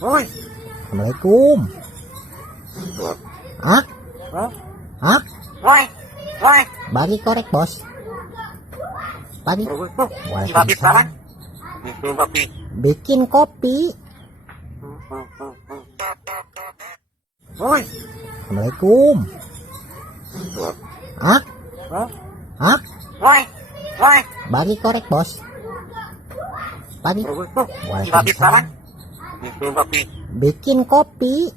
Woi. Assalamualaikum. Ah? Ah? Woi. Woi. Bagi korek, Bos. Bagi. Waalaikumsalam. Bikin kopi. Woi. Assalamualaikum. Ah? Ah? Woi. Woi. Bagi korek, Bos. Bagi. Waalaikumsalam. Bikin kopi.